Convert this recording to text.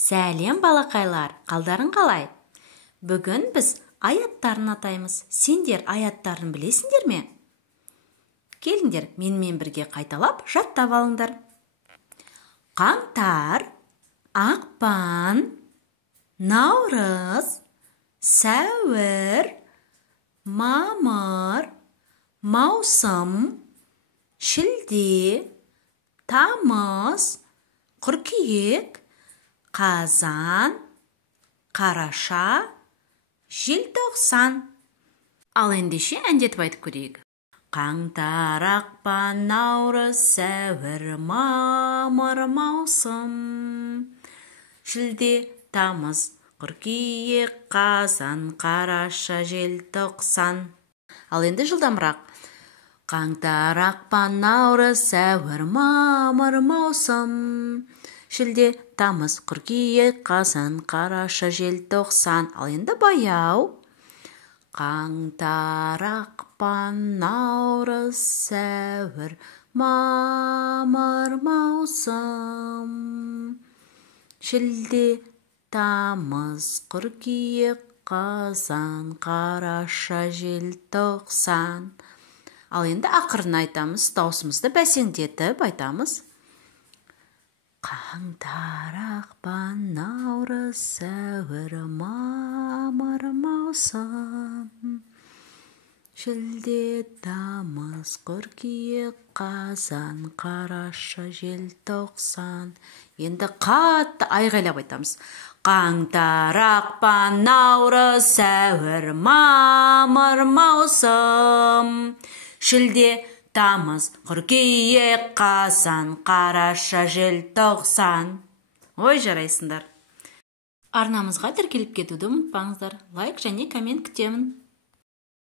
Сәлем балақайлар, қалдарың қалай? Бүгін біз аяттарын атаймыз. Сендер аяттарын білесіңдер ме? Келіңдер, менімен бірге қайталап жаттап алыңдар. Қаңтар, ақпан, наурыз, сәуір, мамыр, маусым, шілде, тамыз, қыркүйек, қазан, қараша, желтоқсан. Ал ендеше әндетіп айтып көрейік. Қаңтар, ақпан, наурыз, сәуір, мамыр, маусым, шілде, тамыз, қыркүйек, қазан, қараша, желтоқсан. Ал енді жылдамырақ. Қаңтар, ақпан, наурыз, сәуір, мамыр, маусым, шілде, тамыз, қыркүйек, қазан, қараша, желтоқсан. Ал енді баяу. Қаңтар, ақпан, наурыз, сәуір, мамыр, маусым, шілде, тамыз, қыркүйек, қазан, қараша, желтоқсан. Ал енді ақырын айтамыз, даусымызды бәсеңдетіп айтамыз. Қаңтар, ақпан, наурыз, сәуір, мамыр, маусым, шілде, тамыз, қыркүйек, қазан, қараша, желтоқсан. Енді қатты айғайлап айтамыз. Қаңтар, ақпан, наурыз, сәуір, мамыр, маусым, шілде, тамыз, қыркүйек, қазан, қараша, желтоқсан. Ой, жарайсыңдар. Арнамызға тіркеліп кетуді ұмытпаңыздар. Лайк және коммент күтемін.